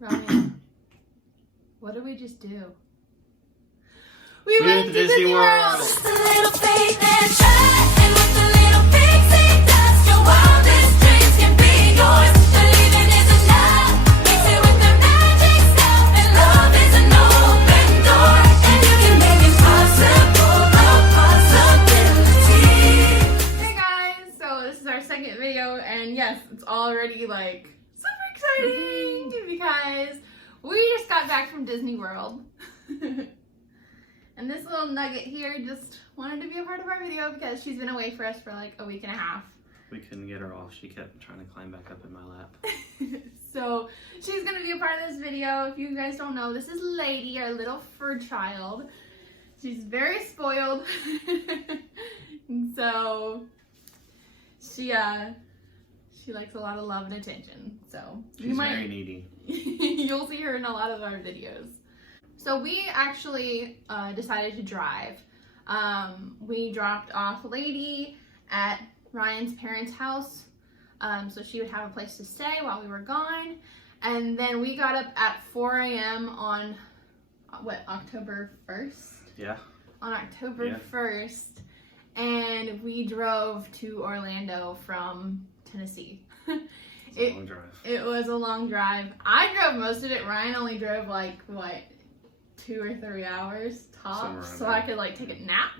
Ryan, what did we just do? We went to Disney World. Just a little faith and trust, and with a little pixie dust, your wildest dreams can be yours. Believing is enough. Mix it with the magic stuff, and love is an open door, and you can make impossible a possibility. Hey guys, so this is our second video, and yes, it's already like super exciting because we just got back from Disney World. And this little nugget here just wanted to be a part of our video because she's been away for us for like a week and a half. We couldn't get her off. She kept trying to climb back up in my lap. So she's gonna be a part of this video. If you guys don't know, this is Lady, our little fur child. She's very spoiled. So she likes a lot of love and attention. So She's very needy. You'll see her in a lot of our videos. So we actually decided to drive. We dropped off Lady at Ryan's parents' house, so she would have a place to stay while we were gone. And then we got up at 4 a.m. on, October 1st? Yeah. On October 1st. And we drove to Orlando from Tennessee. It's a long drive. It was a long drive. I drove most of it. Ryan only drove 2 or 3 hours tops, so I could take a nap.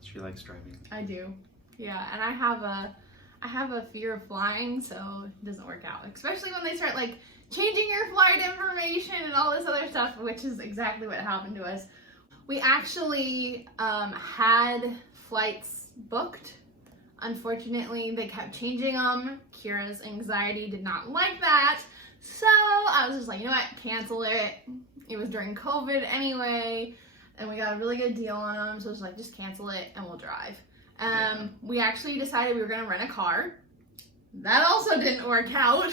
She likes driving. I do, yeah, and I have a fear of flying, so it doesn't work out, especially when they start changing your flight information and all this other stuff, which is exactly what happened to us. We actually had flights booked. Unfortunately, they kept changing them. Kira's anxiety did not like that. So I was just like, you know what, cancel it. It was during COVID anyway, and we got a really good deal on them, so I was like, just cancel it and we'll drive. We actually decided we were gonna rent a car. That also didn't work out.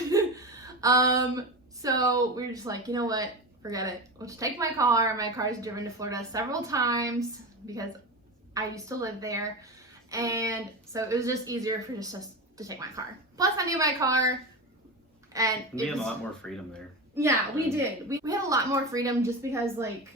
So we were just like, you know what, forget it. We'll just take my car. My car's driven to Florida several times because I used to live there, and so it was just easier for just us to take my car. Plus, I knew my car. And we had a lot more freedom there. Yeah, we did. We had a lot more freedom just because, we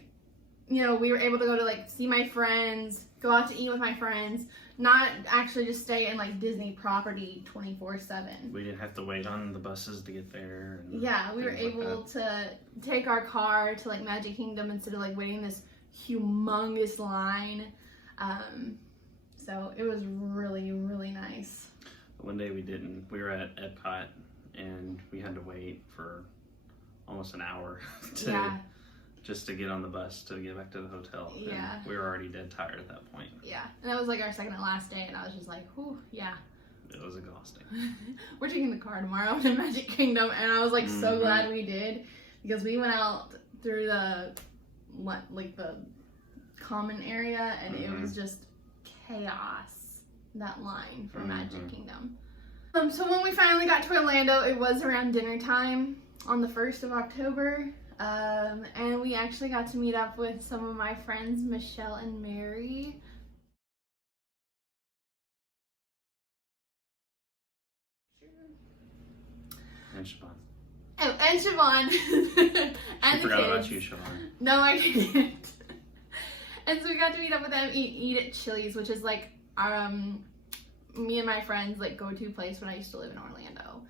were able to go to, see my friends, go out to eat with my friends, not actually just stay in, Disney property 24/7. We didn't have to wait on the buses to get there. And yeah, we were able to take our car to, Magic Kingdom instead of, waiting this humongous line. So it was really, really nice. One day we didn't. We were at Epcot, and we had to wait for almost an hour just to get on the bus to get back to the hotel. Yeah. And we were already dead tired at that point. Yeah. And that was our second and last day, and I was just like, whew, yeah. It was exhausting. We're taking the car tomorrow to Magic Kingdom, and I was so glad we did, because we went out through the common area, and it was just chaos, that line for Magic Kingdom. So when we finally got to Orlando, it was around dinner time on the 1st of October. And we actually got to meet up with some of my friends, Michelle and Mary. And Siobhan. Oh, and Siobhan. And I forgot about you, Siobhan. No, I didn't. And so we got to meet up with them, eat at Chili's, which is me and my friends go-to place when I used to live in Orlando.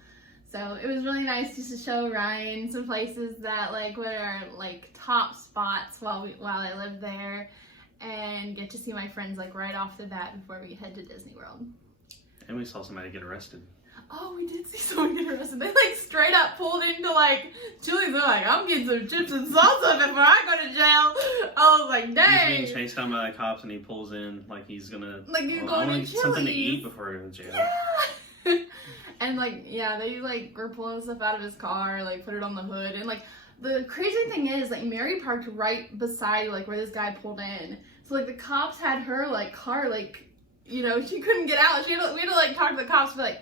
So it was really nice just to show Ryan some places that were our top spots while I lived there, and get to see my friends right off the bat before we head to Disney World. And we saw somebody get arrested. Oh, we did see someone get arrested. They straight up pulled into Chili's. They're like, I'm getting some chips and salsa before I go to jail. I was like, dang. He's being chased down by the cops, and he pulls in like he's gonna you're going to Chili's. Something to eat before he goes to jail. Yeah. And they were pulling stuff out of his car, put it on the hood, and the crazy thing is Mary parked right beside where this guy pulled in. So the cops had her car she couldn't get out. We had to talk to the cops, be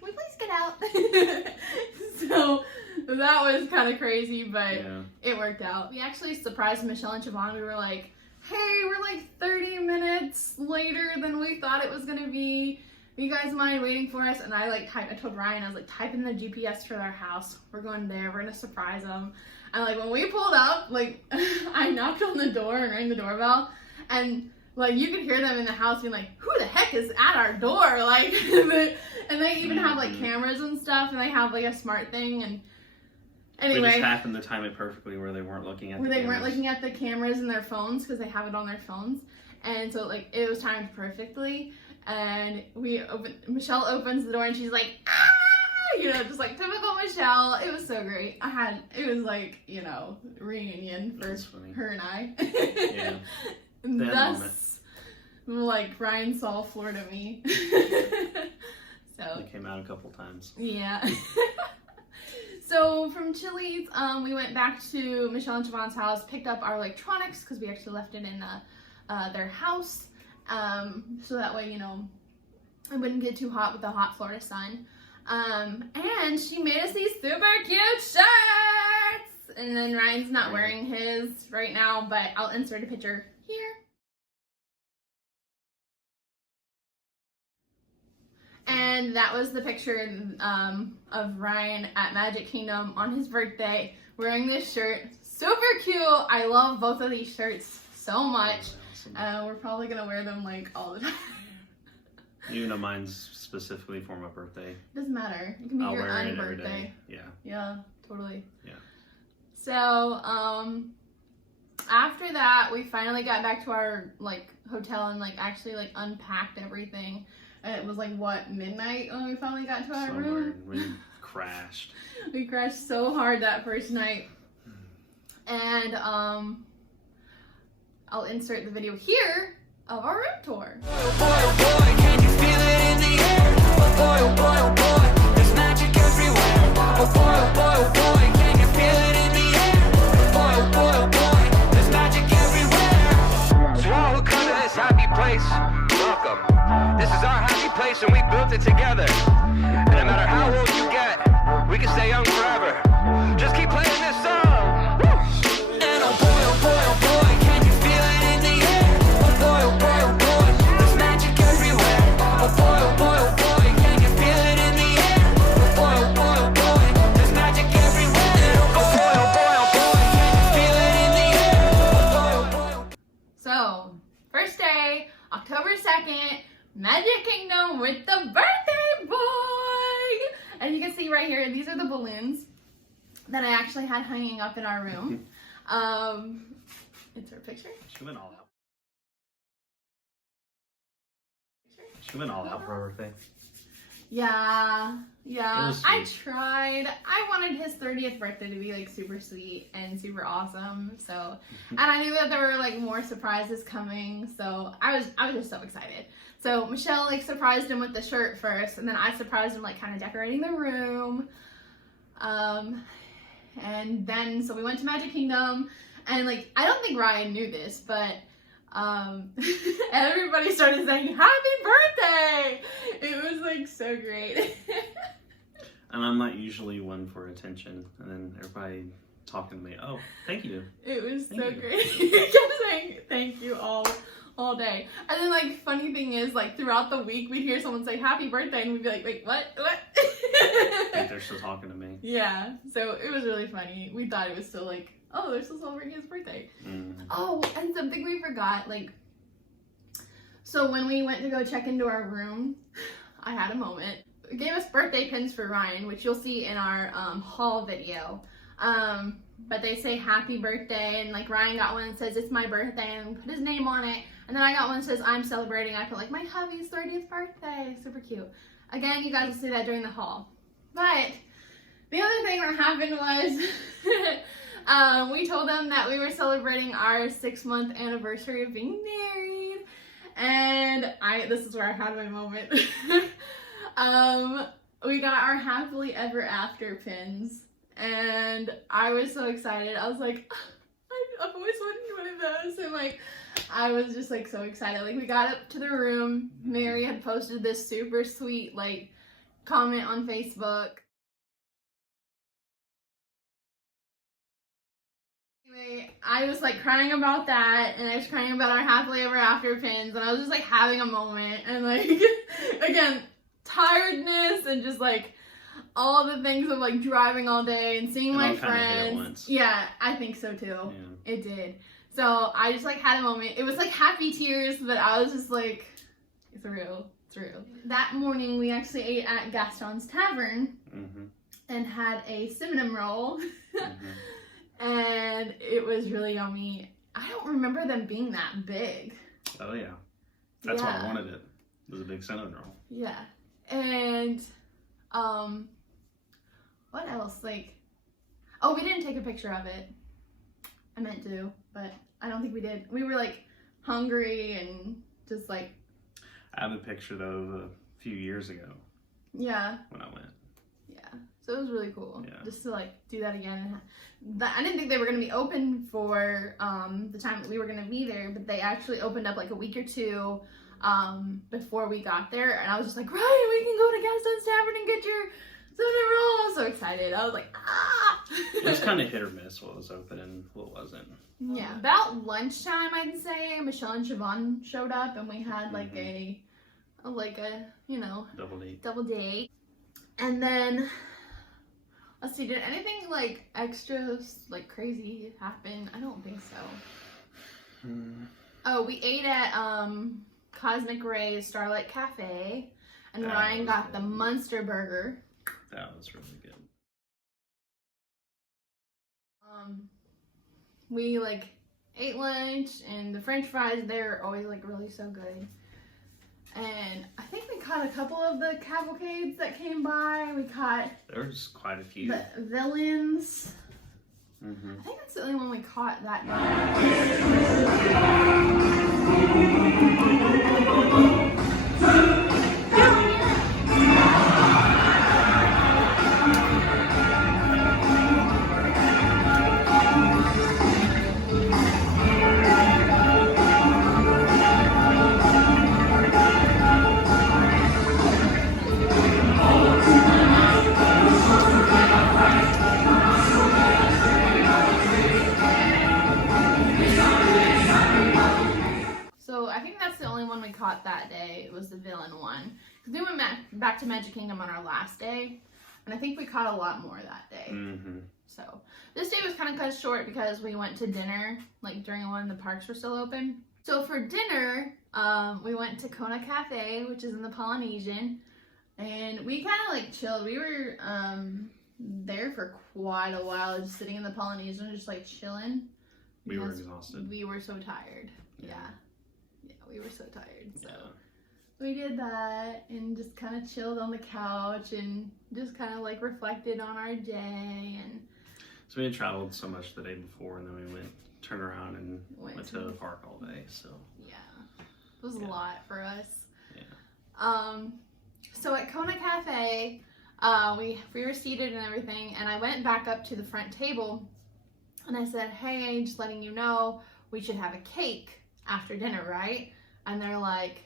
can we please get out? So that was kind of crazy, but it worked out. We actually surprised Michelle and Siobhan. We were like, hey, we're 30 minutes later than we thought it was gonna be. you guys mind waiting for us? And I told Ryan, I was like, type in the GPS for their house. We're going there. We're gonna surprise them. And like when we pulled up, like I knocked on the door and rang the doorbell, and like you could hear them in the house being like, who the heck is at our door? Like, and they even have like cameras and stuff, and they have like a smart thing. And anyway, we just happened to time it perfectly where they weren't looking at the cameras in their phones because they have it on their phones, and so like it was timed perfectly. And Michelle opens the door and she's like, ah, you know, just like typical Michelle. It was so great. It was like, you know, reunion for her and I. Yeah. Thus, like Ryan saw Florida me. So It came out a couple times. yeah. So from Chili's, we went back to Michelle and Siobhan's house, picked up our electronics because we actually left it in their house. So that way, you know, it wouldn't get too hot with the hot Florida sun. And she made us these super cute shirts. And then Ryan's not wearing his right now, but I'll insert a picture here. And that was the picture of Ryan at Magic Kingdom on his birthday wearing this shirt. Super cute. I love both of these shirts so much. Awesome. We're probably gonna wear them like all the time. Even though mine's specifically for my birthday. Doesn't matter. It can be I'll your wear own it every birthday. day. Yeah. Yeah, totally. Yeah. So, after that, we finally got back to our hotel and actually unpacked everything. And it was midnight when we finally got to our room. We crashed. We crashed so hard that first night. And I'll insert the video here of our room tour. Oh boy, oh boy, can you feel it in the air? Oh boy, there's magic everywhere. Oh boy, can you feel it in the air? Oh boy, there's magic everywhere. So all who come to this happy place, welcome. This is our happy place and we built it together. And no matter how old you get, we can stay young forever. Just keep playing this song. Woo! And oh boy, can you feel it in the air? Oh boy, there's magic everywhere. Oh boy, can you feel it in the air? Oh boy, there's magic everywhere. Oh boy, can you feel it in the air? Oh boy. So, first day, October 2nd, Magic Kingdom with the birthday boy! As you can see right here, these are the balloons that I actually had hanging up in our room. It's our picture. She went all out. She went all out for her birthday. Yeah. It was I sweet. tried. I wanted his 30th birthday to be super sweet and super awesome. So, and I knew that there were more surprises coming. So I was just so excited. So Michelle surprised him with the shirt first, and then I surprised him kind of decorating the room. And then so we went to Magic Kingdom, and I don't think Ryan knew this, but everybody started saying happy birthday. It was so great. And I'm not usually one for attention. And then everybody talking to me, oh, thank you. It was so Thank you. great. He kept saying thank you all day. And then funny thing is throughout the week we'd hear someone say happy birthday and we'd be like, wait, what? I think they're still talking to me. Yeah, so it was really funny. We thought it was still oh, they're still celebrating his birthday. Mm. Oh, and something we forgot, so when we went to go check into our room, I had a moment. It gave us birthday pins for Ryan, which you'll see in our haul video. But they say happy birthday, and Ryan got one that says it's my birthday and put his name on it. And then I got one that says I'm celebrating. I put my hubby's 30th birthday. Super cute. Again, you guys will see that during the haul. But the other thing that happened was we told them that we were celebrating our 6-month anniversary of being married. And this is where I had my moment. We got our happily ever after pins. And I was so excited. I was like, I've always wanted one of those. And I was just so excited. We got up to the room. Mary had posted this super sweet comment on Facebook. Anyway, I was like crying about that, and I was crying about our happily ever after pins, and I was just like having a moment, and like again, tiredness and just like all the things of like driving all day and seeing my all kinda hit at friends. once. Yeah, I think so too. Yeah. It did. So I just like had a moment. It was like happy tears, but I was just like through. That morning we actually ate at Gaston's Tavern Mm-hmm. and had a cinnamon roll. Mm-hmm. And it was really yummy. I don't remember them being that big. Oh yeah, that's why Yeah. I wanted it. It was a big cinnamon roll. Yeah. And what else? Like, oh, we didn't take a picture of it. I meant to, but I don't think we did. We were like hungry and just like, I have a picture though of a few years ago yeah. when I went. Yeah. So it was really cool. Yeah. Just to like do that again. I didn't think they were going to be open for the time that we were going to be there, but they actually opened up like a week or two before we got there, and I was just like, Ryan, we can go to Gaston's Tavern and get your cinnamon roll. I was so excited. I was like, ah! It was kind of hit or miss what was open and what wasn't. Yeah, about lunchtime, I'd say, Michelle and Siobhan showed up, and we had like a you know, Double date. double date. And then let's see, did anything like extra like crazy happen? I don't think so. Oh, we ate at Cosmic Ray's Starlight Cafe, and That Ryan was got the good. Munster burger. That was really good. We like ate lunch, and the French fries there are always like really so good. And I think we caught a couple of the cavalcades that came by. We caught There was quite a few. the villains. Mm-hmm. I think that's the only one we caught that day. So I think that's the only one we caught that day. It was the villain one. Because we went back to Magic Kingdom on our last day, and I think we caught a lot more that day. Mm-hmm. So this day was kind of cut short because we went to dinner like during when the parks were still open. So for dinner, we went to Kona Cafe, which is in the Polynesian, and we kind of like chilled. We were there for quite a while, just sitting in the Polynesian, just like chilling. We were because exhausted. We were so tired. Yeah. Yeah, we were so tired. So Yeah. we did that and just kind of chilled on the couch and just kind of like reflected on our day and So we had traveled so much the day before, and then we turned around and Went went to- to the park all day. So yeah, it was a Yeah. lot for us. Yeah. So at Kona Cafe, we were seated and everything, and I went back up to the front table, and I said, "Hey, just letting you know, we should have a cake after dinner, right?" And they're like,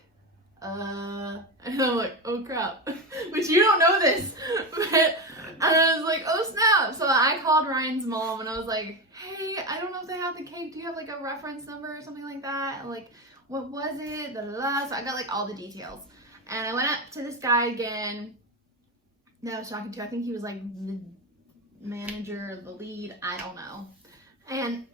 and I'm like, "Oh crap," which you don't know this, but. And I was like, oh snap. So I called Ryan's mom and I was like, hey, I don't know if they have the cake. Do you have like a reference number or something like that? Like, what was it? Da, da, da. So I got like all the details. And I went up to this guy again that I was talking to. I think he was like the manager, the lead. I don't know. And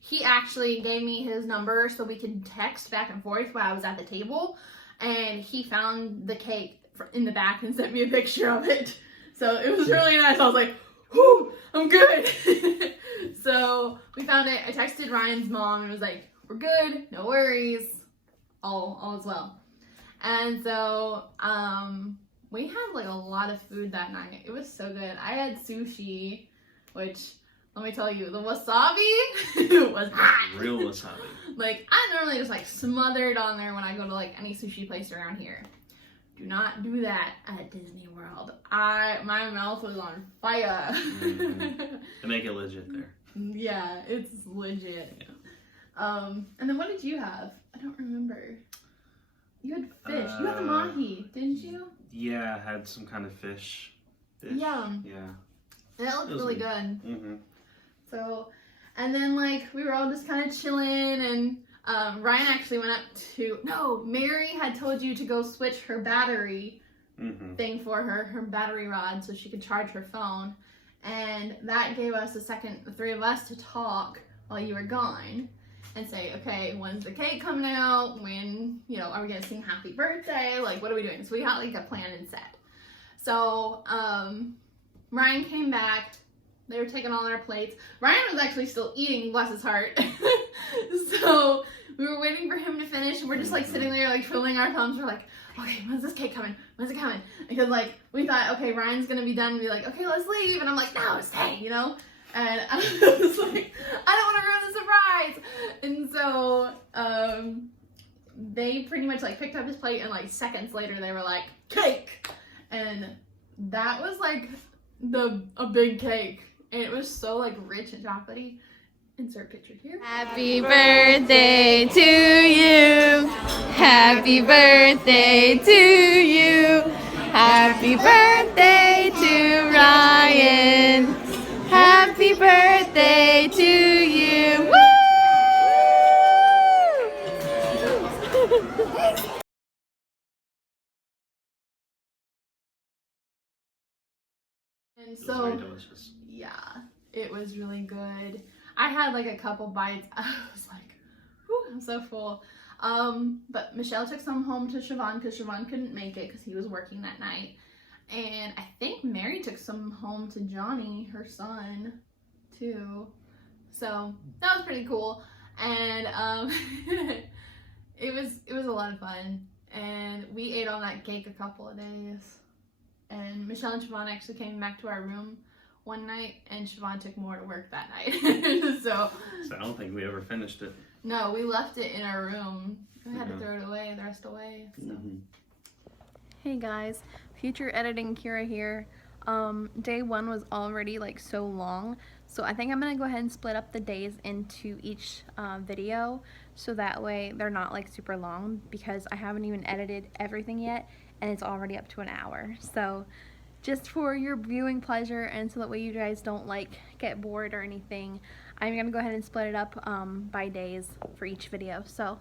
he actually gave me his number so we could text back and forth while I was at the table. And he found the cake in the back and sent me a picture of it. So it was really nice. I was like, whew, I'm good. So we found it. I texted Ryan's mom and was like, we're good, no worries, all is well. And so we had like a lot of food that night. It was so good. I had sushi, which let me tell you, the wasabi was hot. real wasabi. Like, I normally just like smother it on there when I go to like any sushi place around here. Do not do that at Disney World. My mouth was on fire. Mhm. To make it legit there. Yeah, it's legit. Yeah. And then what did you have? I don't remember. You had fish. You had the mahi, didn't you? Yeah, I had some kind of fish. Yeah. Yeah. It looked It was really good. good. Mm-hmm. So, and then like we were all just kind of chilling, and Ryan actually went up to, no, Mary had told you to go switch her battery thing for her battery rod, so she could charge her phone. And that gave us a second, the three of us, to talk while you were gone and say, okay, when's the cake coming out? When, you know, are we gonna sing happy birthday? Like, what are we doing? So we had like a plan and set. So, Ryan came back. They were taking all our plates. Ryan was actually still eating, bless his heart. So we were waiting for him to finish, and we're just like sitting there like twiddling our thumbs. We're like, okay, when's this cake coming? When's it coming? Because like we thought, okay, Ryan's gonna be done and be like, okay, let's leave. And I'm like, no, stay, you know? And I was like, I don't want to ruin the surprise. And so they pretty much like picked up his plate, and like seconds later they were like, cake. And that was like a big cake. And it was so like rich and chocolatey. Insert picture here. Happy birthday to you. Happy birthday to you. Happy birthday to Ryan. Happy birthday to you. Woo! And It was so very delicious. yeah, it was really good. I had like a couple bites. I was like, whew, I'm so full. But Michelle took some home to Siobhan because Siobhan couldn't make it because he was working that night. And I think Mary took some home to Johnny, her son, too. So that was pretty cool. And it was a lot of fun. And we ate on that cake a couple of days. And Michelle and Siobhan actually came back to our room one night, and Siobhan took more to work that night. So I don't think we ever finished it. no, we left it in our room. We had to throw it away, the rest away. So. Hey guys, future editing Kira here. Day one was already like so long, so I think I'm gonna go ahead and split up the days into each video, so that way they're not like super long, because I haven't even edited everything yet and it's already up to an hour. So just for your viewing pleasure, and so that way you guys don't like get bored or anything, I'm gonna go ahead and split it up by days for each video. So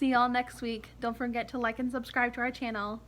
see y'all next week. Don't forget to like and subscribe to our channel.